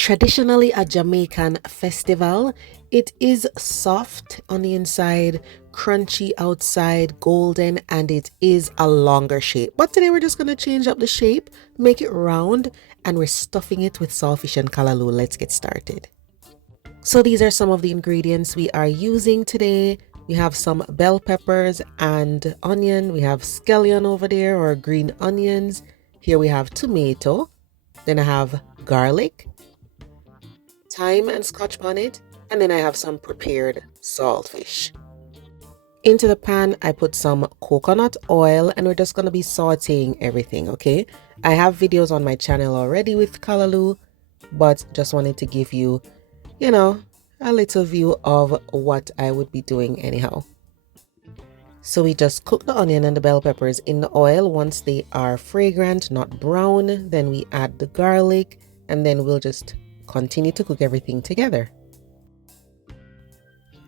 Traditionally a Jamaican festival, it is soft on the inside, crunchy outside, golden, and it is a longer shape. But today we're just going to change up the shape, make it round, and we're stuffing it with saltfish and callaloo. Let's get started. So these are some of the ingredients we are using today. We have some bell peppers and onion. We have scallion over there, or green onions. Here we have tomato. Then I have garlic, thyme and scotchbonnet, and then I have some prepared saltfish. Into the pan, I put some coconut oil, and we're just going to be sauteing everything, okay? I have videos on my channel already with callaloo, but just wanted to give you, a little view of what I would be doing anyhow. So we just cook the onion and the bell peppers in the oil. Once they are fragrant, not brown, then we add the garlic, and then we'll just continue to cook everything together.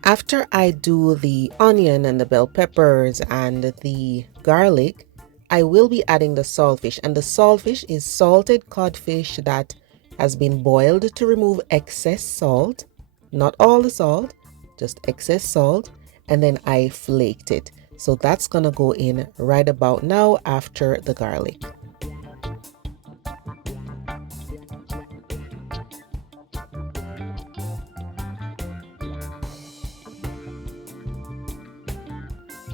After I do the onion and the bell peppers and the garlic, I will be adding the saltfish, and the saltfish is salted codfish that has been boiled to remove excess salt, not all the salt, just excess salt, and then I flaked it. So that's gonna go in right about now after the garlic.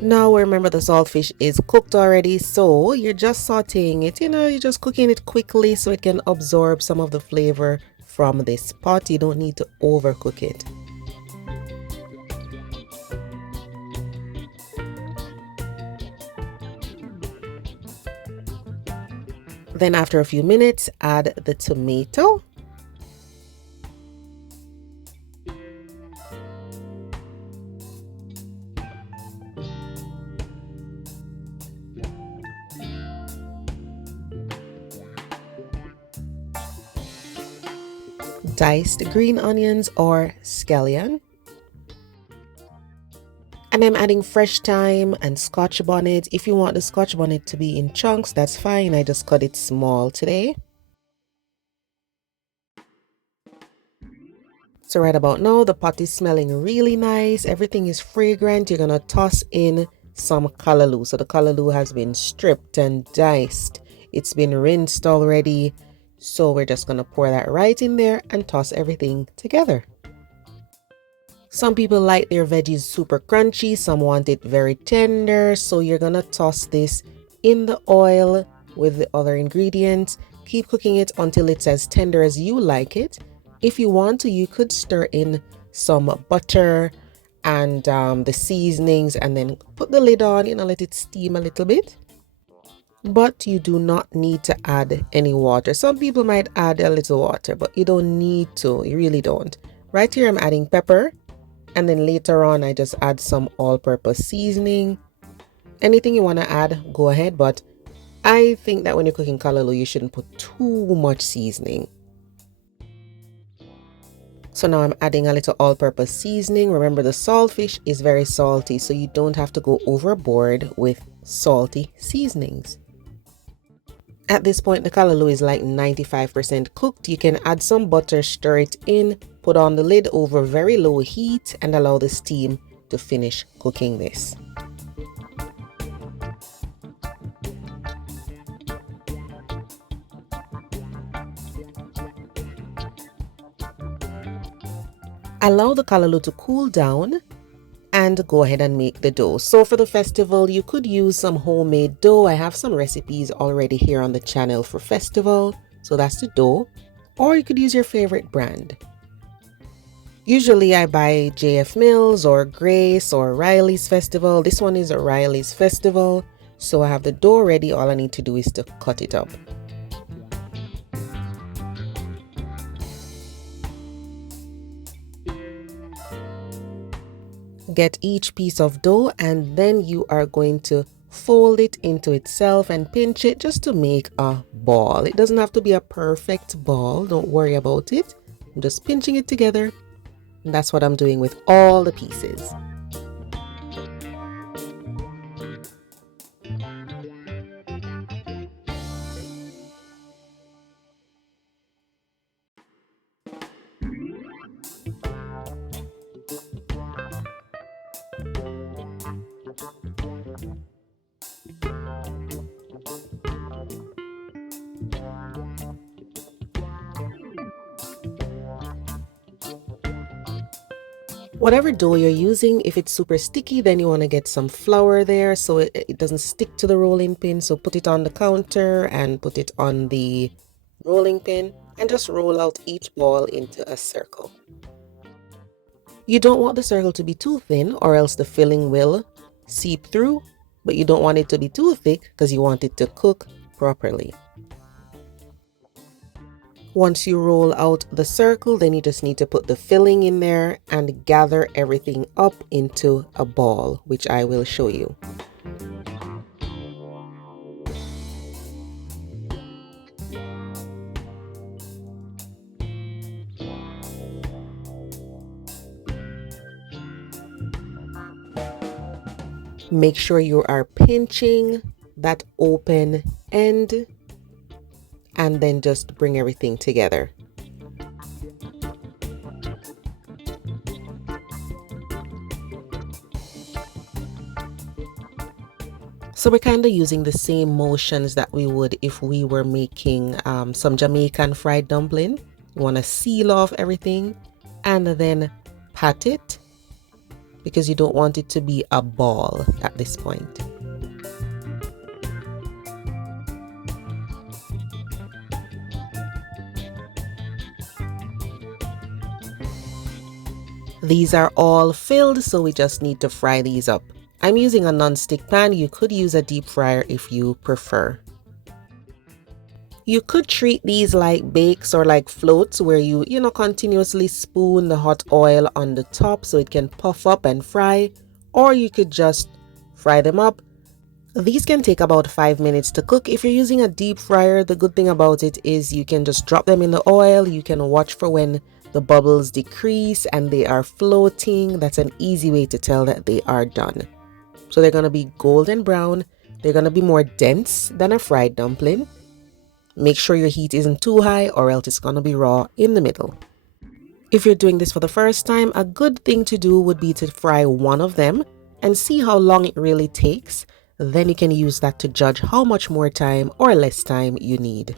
Now remember the saltfish is cooked already, so you're just sauteing it, you're just cooking it quickly so it can absorb some of the flavor from this pot. You don't need to overcook it. Then after a few minutes, add the tomato. Diced green onions or scallion. And I'm adding fresh thyme and Scotchbonnet. If you want the Scotchbonnet to be in chunks, that's fine. I just cut it small today. So right about now, the pot is smelling really nice. Everything is fragrant. You're going to toss in some callaloo. So the callaloo has been stripped and diced. It's been rinsed already. So we're just going to pour that right in there and toss everything together. Some people like their veggies super crunchy. Some want it very tender. So you're going to toss this in the oil with the other ingredients. Keep cooking it until it's as tender as you like it. If you want to, you could stir in some butter and the seasonings and then put the lid on, let it steam a little bit. But you do not need to add any water. Some people might add a little water, but you don't need to. You really don't. Right here, I'm adding pepper. And then later on, I just add some all-purpose seasoning. Anything you want to add, go ahead. But I think that when you're cooking callaloo, you shouldn't put too much seasoning. So now I'm adding a little all-purpose seasoning. Remember, the saltfish is very salty, so you don't have to go overboard with salty seasonings. At this point, the callaloo is like 95% cooked. You can add some butter, stir it in, put on the lid over very low heat, and allow the steam to finish cooking this. Allow the callaloo to cool down and go ahead and make the dough. So for the festival, you could use some homemade dough. I have some recipes already here on the channel for festival. So that's the dough. Or you could use your favorite brand. Usually I buy JF Mills or Grace or Riley's Festival. This one is a Riley's Festival. So I have the dough ready. All I need to do is to cut it up. Get each piece of dough and then you are going to fold it into itself and pinch it just to make a ball. It doesn't have to be a perfect ball. Don't worry about it. I'm just pinching it together. And that's what I'm doing with all the pieces. Whatever dough you're using, if it's super sticky, then you want to get some flour there so it doesn't stick to the rolling pin. So put it on the counter and put it on the rolling pin and just roll out each ball into a circle. You don't want the circle to be too thin or else the filling will seep through, but you don't want it to be too thick because you want it to cook properly. Once you roll out the circle, then you just need to put the filling in there and gather everything up into a ball, which I will show you. Make sure you are pinching that open end and then just bring everything together. So we're kind of using the same motions that we would if we were making some Jamaican fried dumpling. You want to seal off everything and then pat it because you don't want it to be a ball at this point. These are all filled, so we just need to fry these up. I'm using a non-stick pan. You could use a deep fryer if you prefer. You could treat these like bakes or like floats where you continuously spoon the hot oil on the top so it can puff up and fry, or you could just fry them up. These can take about 5 minutes to cook. If you're using a deep fryer, the good thing about it is you can just drop them in the oil. You can watch for when the bubbles decrease and they are floating. That's an easy way to tell that they are done. So they're going to be golden brown. They're going to be more dense than a fried dumpling. Make sure your heat isn't too high or else it's going to be raw in the middle. If you're doing this for the first time, a good thing to do would be to fry one of them and see how long it really takes. Then you can use that to judge how much more time or less time you need.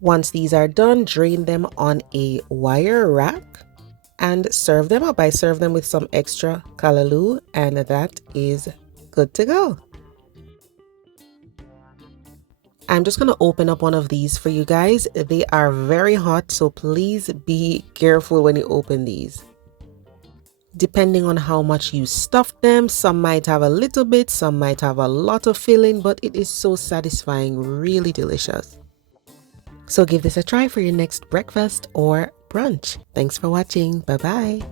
Once these are done, drain them on a wire rack and serve them up. I serve them with some extra callaloo and that is good to go. I'm just going to open up one of these for you guys. They are very hot, so please be careful when you open these. Depending on how much you stuffed them, some might have a little bit, some might have a lot of filling, but it is so satisfying, really delicious. So give this a try for your next breakfast or brunch. Thanks for watching. Bye-bye.